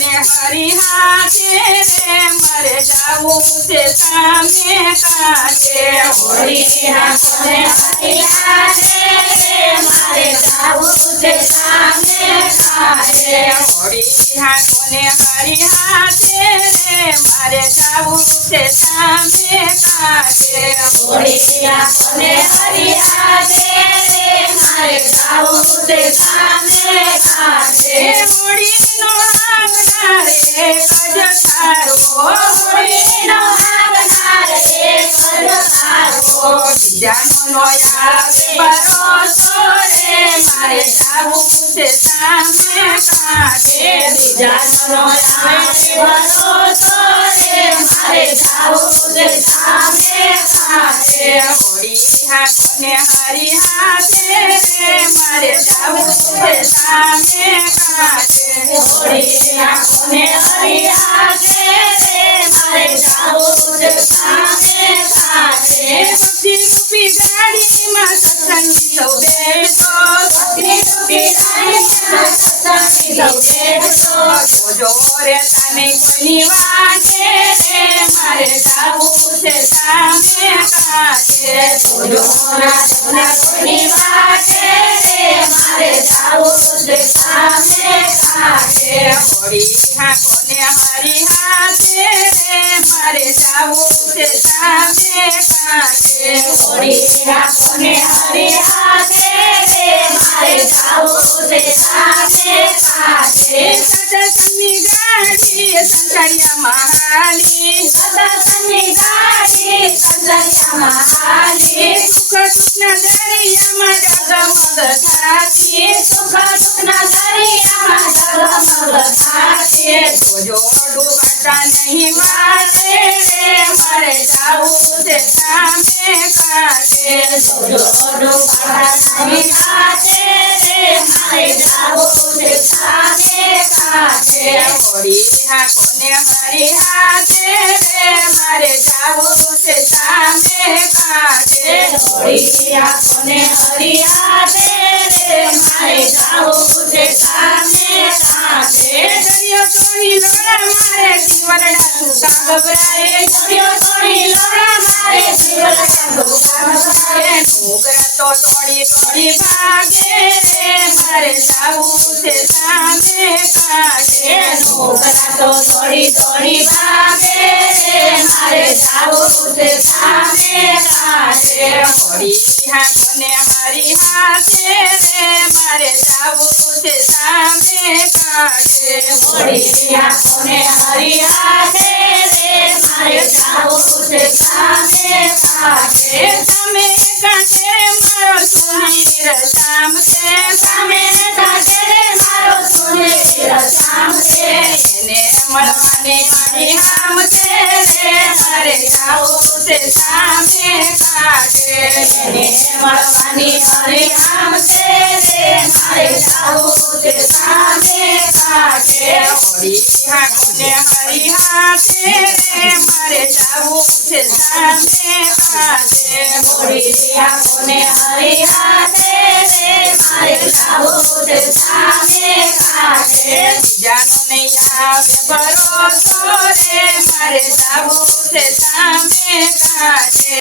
કોને હરી હાથે રે મારે જાવું છે સામે કાંઠે હોળી કોને હરી હાથે રે મારે જાવું છે સામે કાંઠે હોળી કોને હરી હાથે રે મારે જાવું છે સામે કાંઠે હોળી કોને હરી હાથે રે મારે જાવું છે સામે કાંઠે હોળીનો હાંકનાર એક જ તારો હોળીનો હાંકનાર એક જ તારો બીજાનો આવે ભરોસો રે મારે જાવું છે સામે કાંઠે બીજાનો આવે ભરોસો રે મારે જાવું છે સામે કાંઠે હોળી કોને હરી હાથે રે મારે જાવું છે સામે કાંઠે હોળી કોને હરી હાથે રે મારે જાવું છે સામે કાંઠે ભક્તિ રૂપી ગાડીમાં સત્સંગી સૌ બેસો ભક્તિ રૂપી ગાડીમાં સત્સંગી સૌ બેસો જોજો રે તને કોઈની વાટે રે મારે જાવું છે સામે કાંઠે જોજો ના કોઈની વાટે રે મારે જાવું છે સામે કાંઠે હોળી કોને હરી હાથે રે મારે જાવું છે સામે કાંઠે હોળી કોને હરી હાથે રે મારે જાવું છે સામે કાંઠે સત્સંગની ગાડી સંસારિયામાં હાલી સત્સંગની ગાડી સંસારિયામાં હાલી સુખ દુઃખના દરિયામાં ડગમગ થાતી સુખ દુઃખના દરિયામાં ડગમગ થાતી જોજો ડૂબતા નહીં વાટે રે મારે જાવું છે સામે કાંઠે જોજો ડૂબતા નહીં વાટે રે મારે જાવું છે સામે કાંઠે હોળી કોને હરી હાથે રે મારે જાવું છે સામે કાંઠે હોળી કોને હરી હાથે રે મારે જાવું છે સામે કાંઠે દરિયો તોડી લોડા મારે જીવનડા સુકા ગભરાય દરિયો તોડી લોડા મારે જીવનડા સુકા ગભરાય ડુંગરા તો તોડી તોડી ભાગે રે મારે જાવું છે સામે કાંઠે ડુંગરા તો તોડી તોડી ભાગે રે મારે જાવું છે સામે કાંઠે હોળી કોને હરી હાથે રે મારે જાવું છે સામે કાંઠે હોળી કોને હરી હાથે રે મારે જાવું છે સામે કાંઠે સામે કાંઠે મારો સુનીર શામ છે સામે કાંઠે મારો સુનીર શામ છે એને મળવાની મારી હામ છે રે મારે જાવું છે સામે કાંઠે એને મળવાની હરી હામ છે રે મારે જાવું છે સામે કાંઠે હોળી કોને હરી હાથે રે મારે જાવું છે સામે કાંઠે હોળી કોને હરી હાથે રે મારે જાવું છે સામે કાંઠે બીજાનો નહીં આવે ભરોસો રે મારે જાવું છે સામે કાંઠે